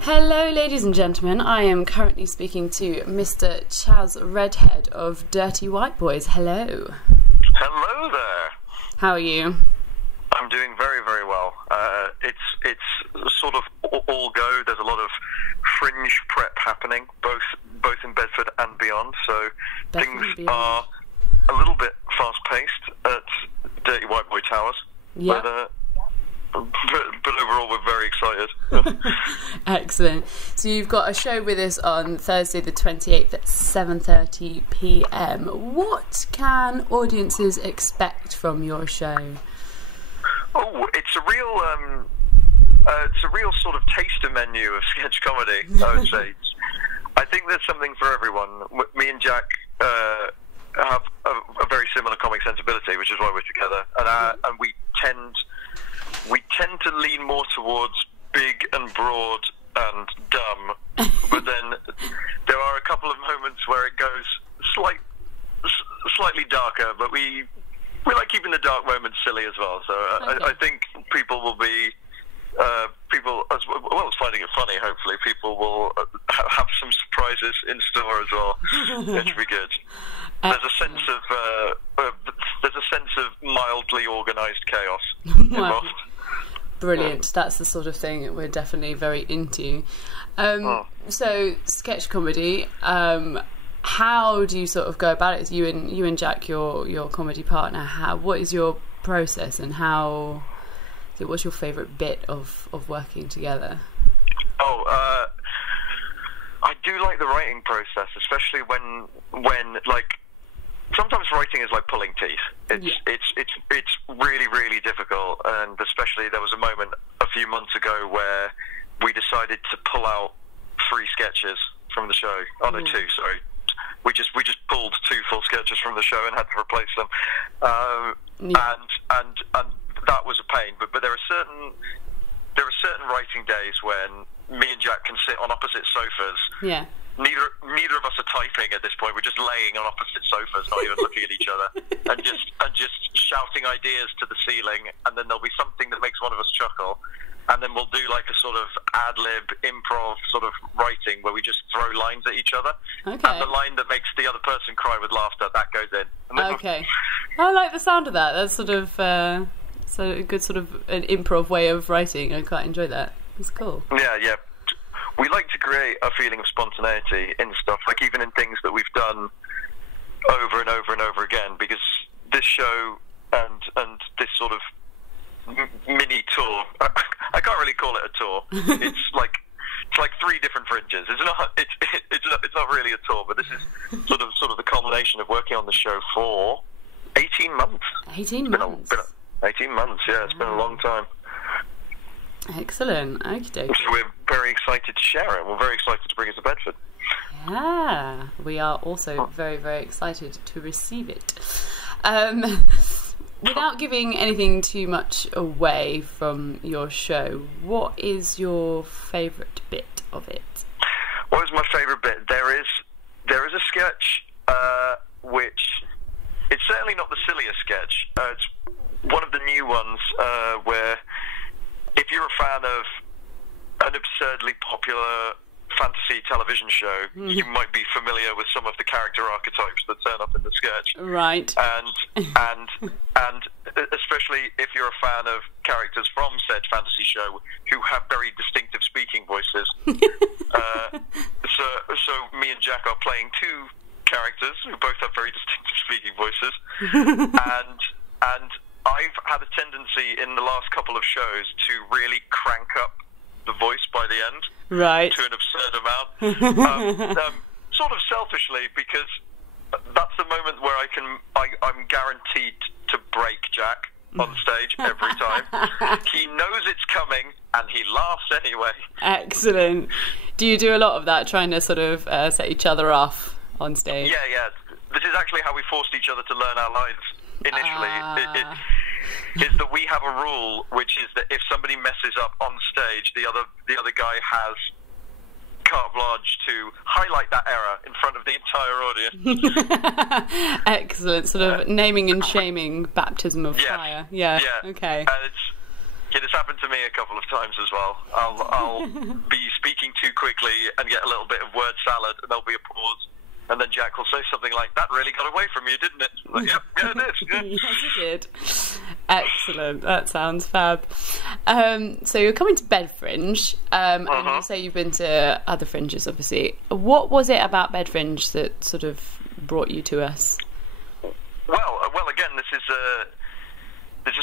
Hello, ladies and gentlemen. I am currently speaking to Mr Chazz Redhead of Dirty White Boys. Hello. Hello there. How are you? I'm doing very, very well. It's sort of all go. There's a lot of fringe prep happening, both in Bedford and beyond. So things are a little bit fast-paced at Dirty White Boy Towers. Yeah. But overall, we're very excited. Excellent. So you've got a show with us on Thursday the 28th at 7:30 p.m. What can audiences expect from your show? Oh, it's a real sort of taster menu of sketch comedy, I would say. I think there's something for everyone. Me and Jack have a very similar comic sensibility, which is why we're together, and we tend to lean more towards big and broad and dumb, but then there are a couple of moments where it goes slightly darker, but we like keeping the dark moments silly as well. So I think people will be people as well as finding it funny. Hopefully, people will have some surprises in store as well. It should be good. There's a sense of mildly organised chaos involved. Brilliant. That's the sort of thing that we're definitely very into. So, sketch comedy. How do you sort of go about it? You and Jack, your comedy partner. What is your process, and what's your favourite bit of working together? I do like the writing process, especially when like sometimes writing is like pulling teeth. It's really, really difficult, and especially there was a moment a few months ago where we decided to pull out 3 sketches from the show. Oh no, 2, sorry. We just pulled 2 full sketches from the show and had to replace them. And that was a pain. But there are certain writing days when me and Jack can sit on opposite sofas. Yeah. Neither of us are typing at this point. We're just laying on opposite sofas, not even looking at each other, and just shouting ideas to the ceiling. And then there'll be something that makes one of us chuckle, and then we'll do like a sort of ad-lib improv sort of writing where we just throw lines at each other. Okay. And the line that makes the other person cry with laughter, that goes in. Okay. I like the sound of that. That's sort of so a good sort of an improv way of writing. I quite enjoy that. It's cool. Yeah. We like to create a feeling of spontaneity in stuff, like even in things that we've done over and over and over again, because this show and this sort of mini tour, I can't really call it a tour. It's like 3 different fringes. It's not really a tour, but this is sort of the culmination of working on the show for 18 months. 18 months. 18 months, yeah. It's been a long time. Excellent. Okay. So we're very excited to share it. We're very excited to bring it to Bedford. Yeah, we are also very, very excited to receive it. Without giving anything too much away from your show, what is your favourite bit of it? What is my favourite bit? There is a sketch which it's certainly not the silliest sketch. It's one of the new ones where if you're a fan of an absurdly popular fantasy television show, you might be familiar with some of the character archetypes that turn up in the sketch. Right. And especially if you're a fan of characters from said fantasy show who have very distinctive speaking voices. So me and Jack are playing 2 characters who both have very distinctive speaking voices. and I've had a tendency in the last couple of shows to really crank up the voice by the end, right, to an absurd amount, sort of selfishly, because that's the moment where I'm guaranteed to break Jack on stage every time. He knows it's coming and he laughs anyway. Excellent. Do you do a lot of that, trying to sort of set each other off on stage? Yeah. This is actually how we forced each other to learn our lines initially. Is that we have a rule, which is that if somebody messes up on stage, the other guy has carte blanche to highlight that error in front of the entire audience. Excellent. Sort of naming and shaming, baptism of fire. Yeah. Okay. And It has happened to me a couple of times as well. I'll be speaking too quickly and get a little bit of word salad, and there'll be a pause, and then Jack will say something like, "That really got away from you, didn't it?" I'm like, yep, yeah, it did. Yeah. Yes, it did. Excellent. That sounds fab. So you're coming to Bedfringe, and you say you've been to other fringes, obviously. What was it about Bedfringe that sort of brought you to us? Well, again, this is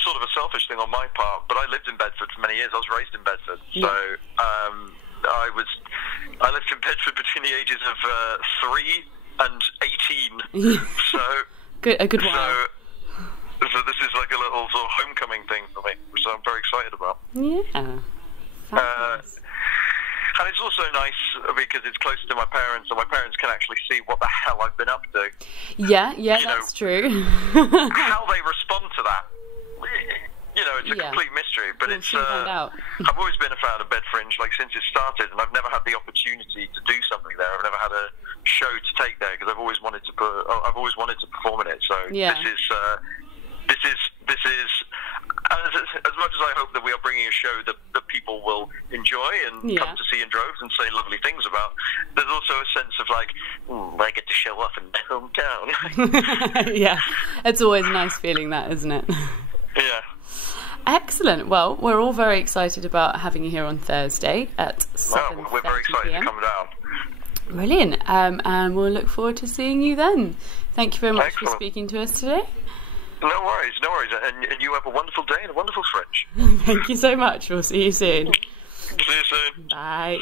sort of a selfish thing on my part, but I lived in Bedford for many years. I was raised in Bedford, so I lived in Bedford between the ages of 3 and 18. So a good while. So this is like a little sort of homecoming thing for me, which I'm very excited about. Yeah. And it's also nice because it's close to my parents, and my parents can actually see what the hell I've been up to. Yeah, that's true. How they respond to that, it's a complete mystery. But I've always been a fan of Bedfringe, like since it started, and I've never had the opportunity to do something there. I've never had a show to take there because I've always wanted to perform in it. So this is as much as I hope that we are bringing a show that people will enjoy and come to see in droves and say lovely things about, there's also a sense of like, I get to show off in my hometown. Yeah, it's always nice feeling that, isn't it? Yeah. Excellent. Well, we're all very excited about having you here on Thursday at 7:30 We're very excited PM. to come down. Brilliant. And we'll look forward to seeing you then. Thank you very much for speaking to us today. No worries. And you have a wonderful day and a wonderful fringe. Thank you so much. We'll see you soon. See you soon. Bye.